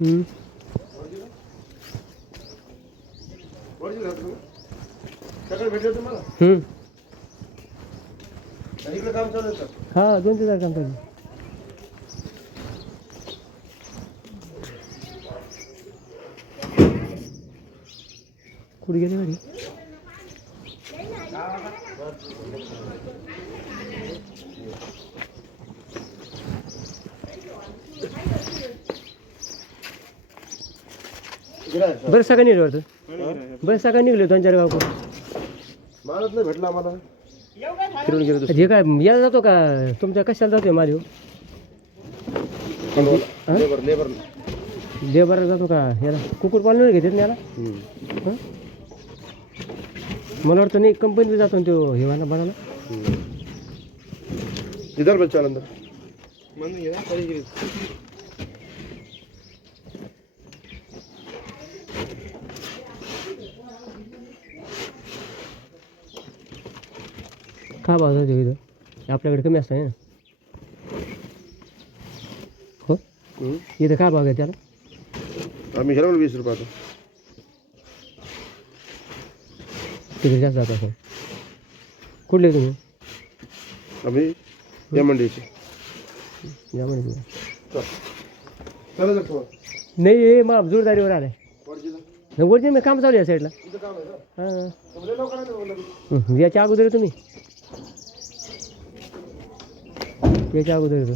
हम्म. सकाळी भेटले तुम्हाला हम्म. इकडे काम चालू आहे का हा 2-3 तास काम चालू आहे. कुठे गेले गाडी बरं सगळं निघलं वाटतं बरं सगळं निघले 2-4 गाव मालच नाही भेटला आम्हाला फिरून गेलो हे काय यायला जातो का तुमच्या कशाला जातोय माझ्या लेबर लेबर लेबरला जातो का याला कुक्कुटपालन घेतात ना याला हं? मला वाटतं नाही कंपनीत जातो ना तो हेवाना बनाला इधर बच्चा अंदर का भाव जातो इथं आपल्याकडे कमी असतं ना हो इथं काय भाव आहे त्याला आम्ही घ्यायला 20 रुपयाचा तिकडे जास्त जात असं कुठले तुम्ही आम्ही या मंडईचे या म्हणजे चला जर तुम्हाला नाही हे मग जोरदारीवर आलाय वरजीला वरती मी काम चालू आहे साईडला इथं काम आहे का हां तुम्हाला लवकर नाही बोलला याच्या अगोदर तुम्ही याच्या अगोदर